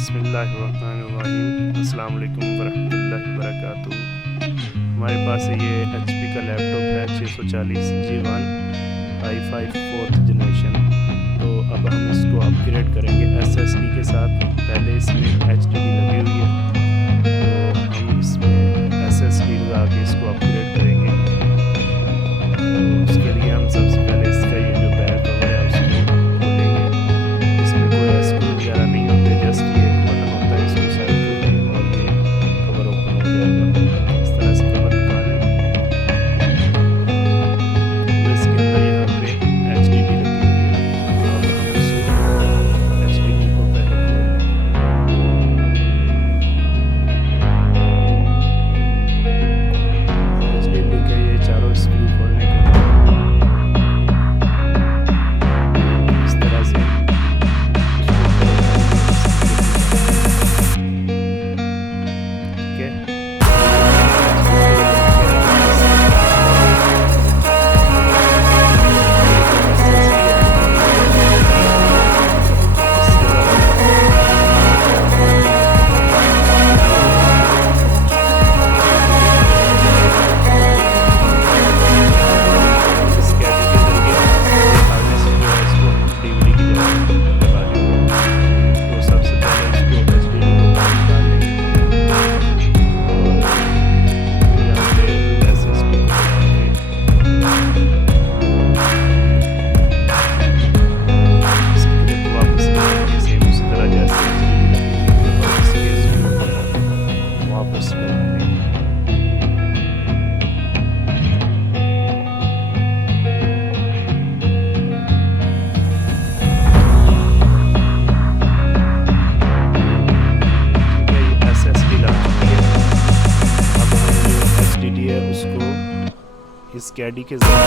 बिस्मिल्लाहिर्रहमानिर्रहीम। अस्सलाम वालेकुम वरहमतुल्लाहि वबरकातुहू। हमारे पास ये HP का लैपटॉप है 640G1 i5 4th जनरेशन। तो अब हम इसको अपग्रेड करेंगे SSD के साथ। पहले इसमें HDD लगी हुई है, तो हम इसमें SSD लगा के इसको अपग्रेड करेंगे। तो उसके लिए हम सबसे पहले इसका ये जो बैक कवर है उसको खोलेंगे। इसमें कोई स्क्रू वगैरह नहीं होते, जस्ट ये एक बटन होता है, इसको साइड करेंगे और ये कवर ओपन हो जाएगा। इस तरह से कवर निकाल लेंगे। तो इसके अंदर यहाँ पे HDD लगी हुई है। अब हम इसको HDD को पहले खोल लेंगे। HDD के ये चारों स्क्रू खोलने के बाद इस तरह से इस कैडी के ज़रिए